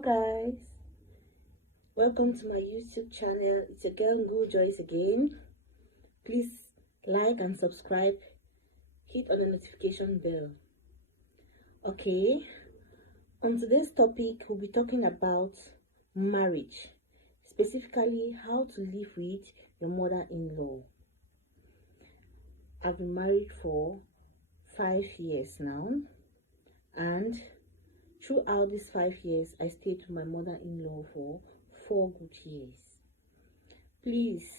Hello guys, welcome to my YouTube channel. It's your girl Ngu Joyce again. Please like and subscribe, hit on the notification bell. Okay, on today's topic we'll be talking about marriage, specifically how to live with your mother-in-law. I've been married for 5 years now, and throughout these 5 years, I stayed with my mother-in-law for 4 good years. Please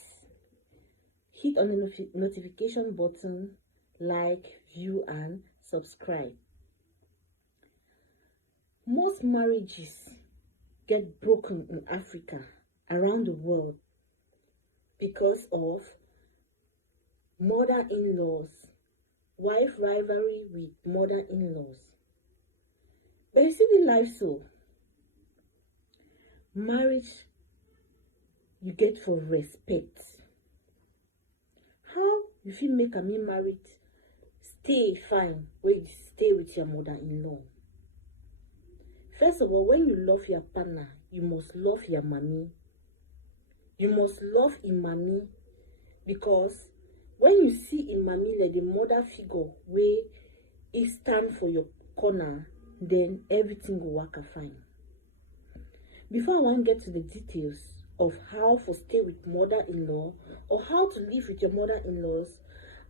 hit on the notification button, like, view, and subscribe. Most marriages get broken in Africa, around the world, because of mother-in-laws, wife rivalry with mother-in-laws. But you see the life so. Marriage, you get for respect. How you feel make a me married stay fine when you stay with your mother-in-law? First of all, when you love your partner, you must love your mommy. You must love in mommy, because when you see in mommy like the mother figure where it stand for your corner, then everything will work fine. Before I want to get to the details of how to stay with mother-in-law or how to live with your mother-in-laws,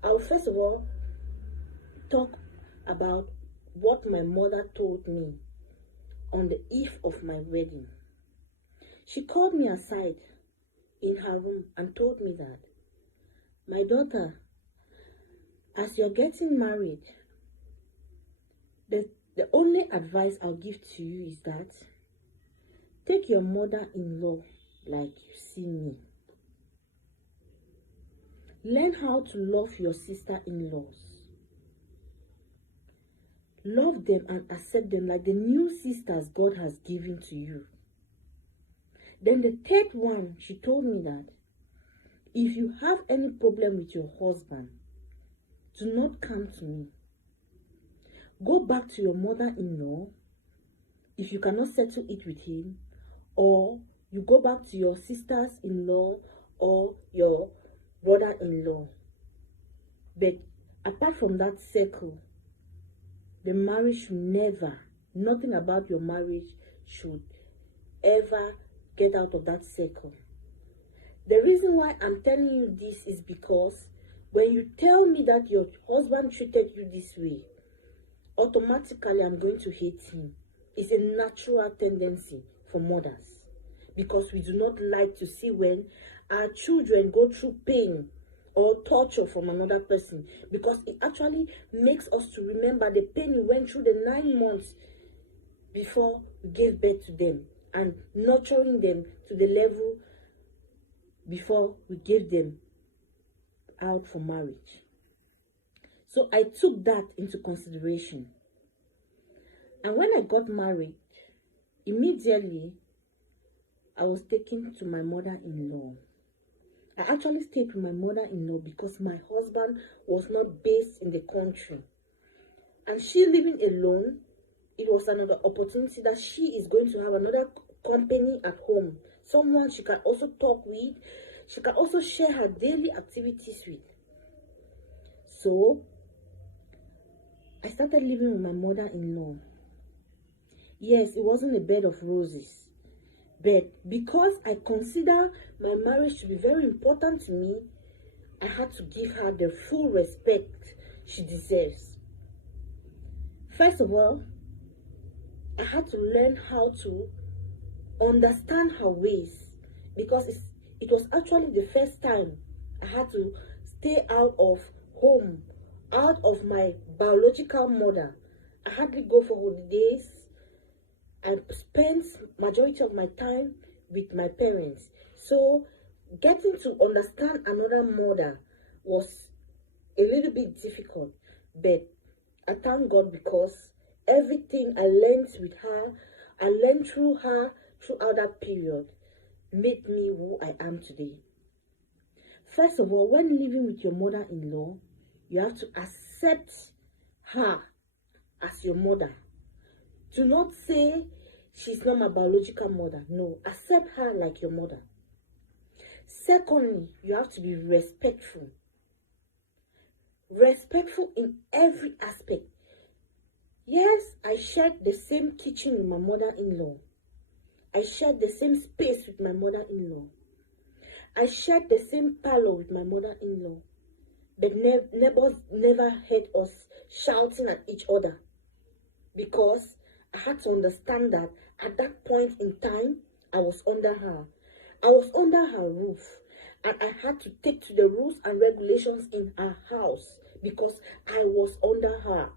I will first of all talk about what my mother told me on the eve of my wedding. She called me aside in her room and told me that, my daughter, as you're getting married, the only advice I'll give to you is that take your mother-in-law like you see me. Learn how to love your sister-in-laws. Love them and accept them like the new sisters God has given to you. Then the third one, she told me that if you have any problem with your husband, do not come to me. Go back to your mother-in-law if you cannot settle it with him, or you go back to your sisters-in-law or your brother-in-law. But apart from that circle, the marriage should never, nothing about your marriage should ever get out of that circle. The reason why I'm telling you this is because when you tell me that your husband treated you this way, automatically I'm going to hate him. It's a natural tendency for mothers, because we do not like to see when our children go through pain or torture from another person, because it actually makes us to remember the pain we went through the 9 months before we gave birth to them, and nurturing them to the level before we gave them out for marriage. So I took that into consideration. And when I got married, immediately I was taken to my mother-in-law. I actually stayed with my mother-in-law because my husband was not based in the country. And she living alone, it was another opportunity that she is going to have another company at home. Someone she can also talk with. She can also share her daily activities with. So I started living with my mother-in-law. Yes, it wasn't a bed of roses, but because I consider my marriage to be very important to me, I had to give her the full respect she deserves. First of all, I had to learn how to understand her ways, because it was actually the first time I had to stay out of home, out of my biological mother. I hardly go for holidays. I spent majority of my time with my parents. So getting to understand another mother was a little bit difficult. But I thank God, because everything I learned with her, I learned through her throughout that period, made me who I am today. First of all, when living with your mother-in-law, you have to accept her as your mother. Do not say she's not my biological mother. No, accept her like your mother. Secondly, you have to be respectful. Respectful in every aspect. Yes, I shared the same kitchen with my mother-in-law. I shared the same space with my mother-in-law. I shared the same parlor with my mother-in-law. But neighbors never heard us shouting at each other. Because I had to understand that at that point in time, I was under her. I was under her roof. And I had to take to the rules and regulations in her house because I was under her.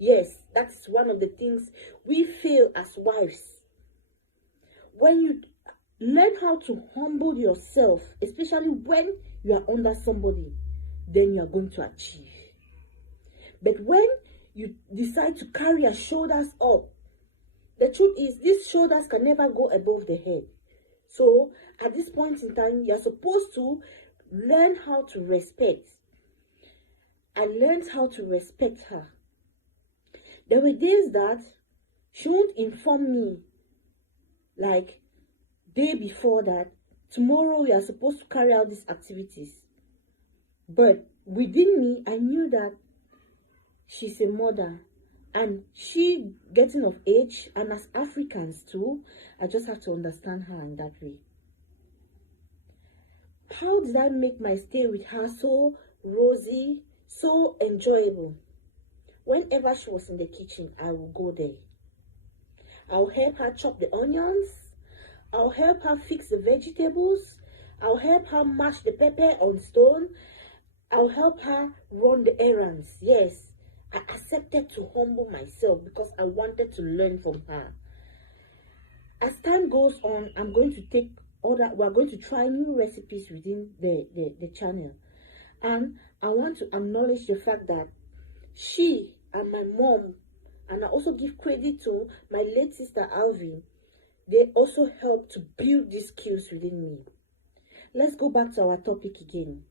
Yes, that's one of the things we fail as wives. When you learn how to humble yourself, especially when you are under somebody, then you are going to achieve. But when you decide to carry your shoulders up, the truth is these shoulders can never go above the head. So at this point in time, you're supposed to learn how to respect. I learned how to respect her. There were days that she won't inform me, like day before that, tomorrow we are supposed to carry out these activities. But within me, I knew that she's a mother and she getting of age, and as Africans too, I just have to understand her in that way. How did I make my stay with her so rosy, so enjoyable? Whenever she was in the kitchen, I will go there. I'll help her chop the onions. I'll help her fix the vegetables. I'll help her mash the pepper on stone. I'll help her run the errands. Yes, I accepted to humble myself because I wanted to learn from her. As time goes on, we're going to try new recipes within the channel. And I want to acknowledge the fact that she and my mom, and I also give credit to my late sister Alvin, they also helped to build these skills within me. Let's go back to our topic again.